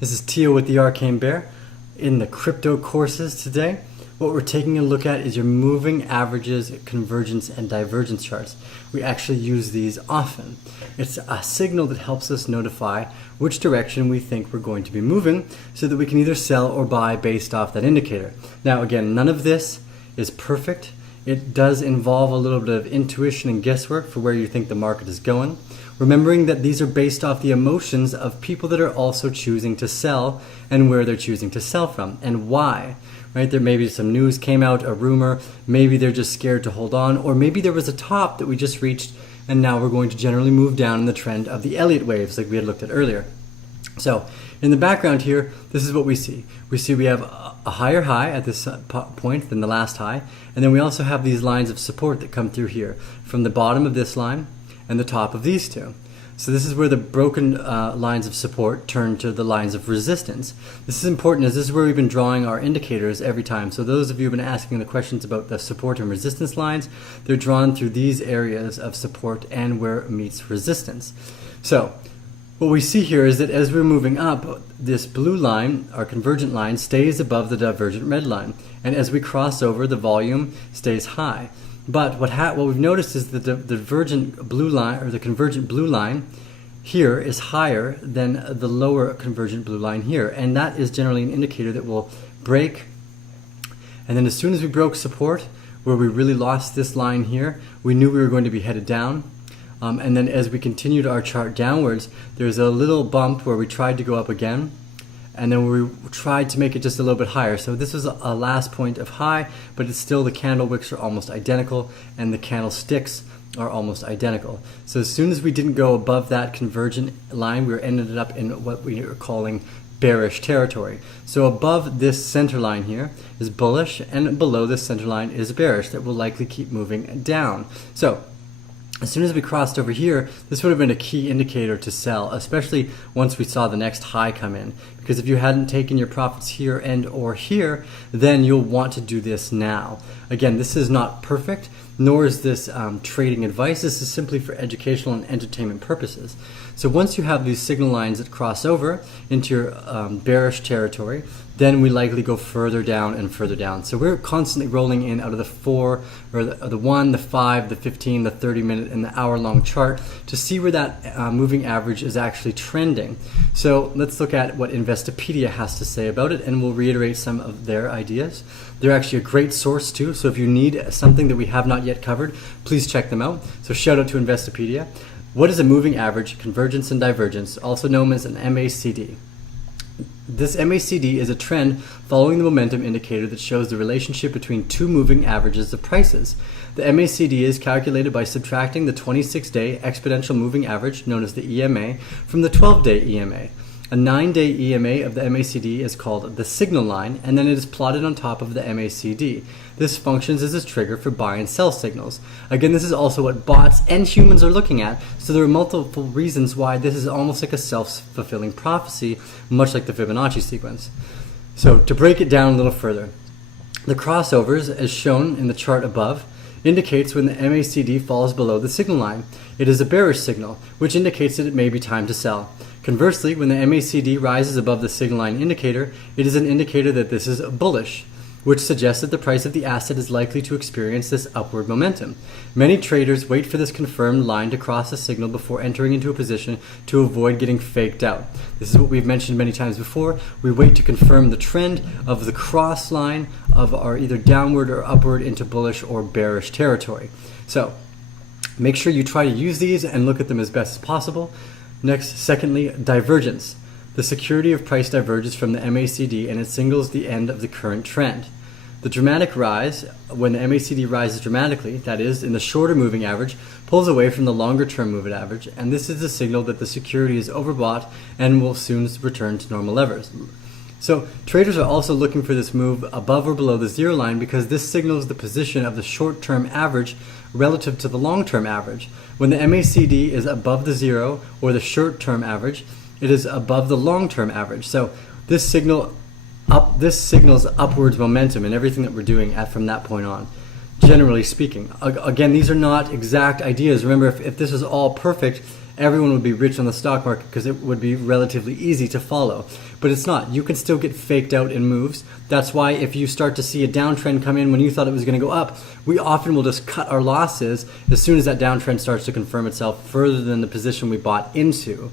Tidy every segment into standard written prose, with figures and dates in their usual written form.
This is Tio with the Arcane Bear. In the crypto courses today, what we're taking a look at is your moving averages, convergence, and divergence charts. We actually use these often. It's a signal that helps us notify which direction we think we're going to be moving so that we can either sell or buy based off that indicator. Now again, none of this is perfect. It does involve a little bit of intuition and guesswork for where you think the market is going. Remembering that these are based off the emotions of people that are also choosing to sell and where they're choosing to sell from and why. Right? There may be some news came out, a rumor, maybe they're just scared to hold on, or maybe there was a top that we just reached and now we're going to generally move down in the trend of the Elliott waves like we had looked at earlier. So in the background here, this is what we see. We have a higher high at this point than the last high, and then we also have these lines of support that come through here from the bottom of this line and the top of these two. So this is where the broken lines of support turn to the lines of resistance. This is important as this is where we've been drawing our indicators every time. So those of you who have been asking the questions about the support and resistance lines, they're drawn through these areas of support and where it meets resistance. So what we see here is that as we're moving up, this blue line, our convergent line, stays above the divergent red line. And as we cross over, the volume stays high. But what we've noticed is that the divergent blue line, or the convergent blue line here, is higher than the lower convergent blue line here. And that is generally an indicator that will break. And then as soon as we broke support, where we really lost this line here, we knew we were going to be headed down. And then as we continued our chart downwards, there's a little bump where we tried to go up again. And then we tried to make it just a little bit higher. So this was a last point of high, but it's still the candle wicks are almost identical and the candlesticks are almost identical. So as soon as we didn't go above that convergent line, we ended up in what we are calling bearish territory. So above this center line here is bullish, and below this center line is bearish that will likely keep moving down. So as soon as we crossed over here, this would have been a key indicator to sell, especially once we saw the next high come in. Because if you hadn't taken your profits here and or here, then you'll want to do this now. Again, this is not perfect, nor is this trading advice. This is simply for educational and entertainment purposes. So once you have these signal lines that cross over into your bearish territory, then we likely go further down and further down. So we're constantly rolling in out of the 4, or the 1, the 5, the 15, the 30-minute, and the hour-long chart to see where that moving average is actually trending. So let's look at what Investopedia has to say about it, and we'll reiterate some of their ideas. They're actually a great source too, so if you need something that we have not yet covered, please check them out. So shout out to Investopedia. What is a moving average, convergence, and divergence, also known as an MACD? This MACD is a trend following the momentum indicator that shows the relationship between two moving averages of prices. The MACD is calculated by subtracting the 26-day exponential moving average, known as the EMA, from the 12-day EMA. A 9-day EMA of the MACD is called the signal line, and then it is plotted on top of the MACD. This functions as a trigger for buy and sell signals. Again, this is also what bots and humans are looking at, so there are multiple reasons why this is almost like a self-fulfilling prophecy, much like the Fibonacci sequence. So to break it down a little further, the crossovers, as shown in the chart above, indicates when the MACD falls below the signal line. It is a bearish signal, which indicates that it may be time to sell. Conversely, when the MACD rises above the signal line indicator, it is an indicator that this is bullish, which suggests that the price of the asset is likely to experience this upward momentum. Many traders wait for this confirmed line to cross a signal before entering into a position to avoid getting faked out. This is what we've mentioned many times before. We wait to confirm the trend of the cross line of our either downward or upward into bullish or bearish territory. So make sure you try to use these and look at them as best as possible. Next, secondly, divergence. The security of price diverges from the MACD and it signals the end of the current trend. The dramatic rise, when the MACD rises dramatically, that is, in the shorter moving average, pulls away from the longer term moving average, and this is a signal that the security is overbought and will soon return to normal levels. So traders are also looking for this move above or below the zero line because this signals the position of the short-term average relative to the long-term average. When the MACD is above the zero or the short-term average, it is above the long-term average. So this signals upwards momentum in everything that we're doing from that point on, generally speaking. Again, these are not exact ideas. Remember, if this is all perfect everyone would be rich on the stock market because it would be relatively easy to follow. But it's not. You can still get faked out in moves. That's why if you start to see a downtrend come in when you thought it was going to go up, we often will just cut our losses as soon as that downtrend starts to confirm itself further than the position we bought into.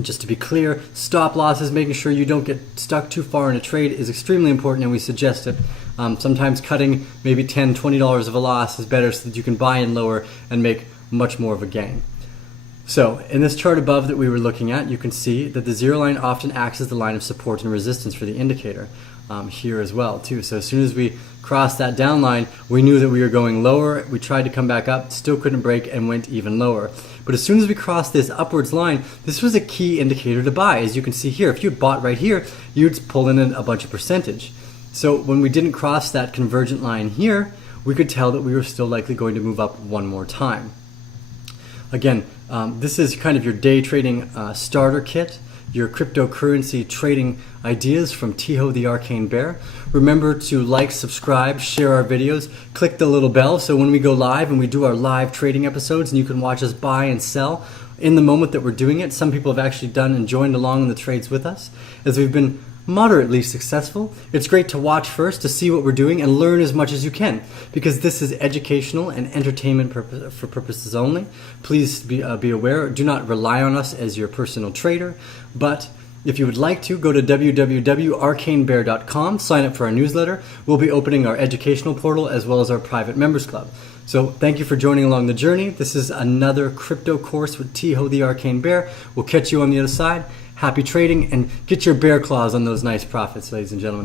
Just to be clear, stop losses, making sure you don't get stuck too far in a trade is extremely important, and we suggest it. Sometimes cutting maybe $10, $20 of a loss is better so that you can buy in lower and make much more of a gain. So in this chart above that we were looking at, you can see that the zero line often acts as the line of support and resistance for the indicator here as well too. So as soon as we crossed that down line, we knew that we were going lower. We tried to come back up, still couldn't break, and went even lower. But as soon as we crossed this upwards line, this was a key indicator to buy. As you can see here, if you'd bought right here, you'd pull in a bunch of percentage. So when we didn't cross that convergent line here, we could tell that we were still likely going to move up one more time. Again, this is kind of your day trading starter kit, your cryptocurrency trading ideas from Tiho the Arcane Bear. Remember to like, subscribe, share our videos, click the little bell so when we go live and we do our live trading episodes and you can watch us buy and sell in the moment that we're doing it. Some people have actually done and joined along in the trades with us as we've been moderately successful. It's great to watch first to see what we're doing and learn as much as you can, because this is educational and entertainment for purposes only. Please be aware, do not rely on us as your personal trader, but if you would like to, go to www.arcanebear.com, sign up for our newsletter. We'll be opening our educational portal as well as our private members club. So thank you for joining along the journey. This is another crypto course with Tiho the Arcane Bear. We'll catch you on the other side. Happy trading, and get your bear claws on those nice profits, ladies and gentlemen.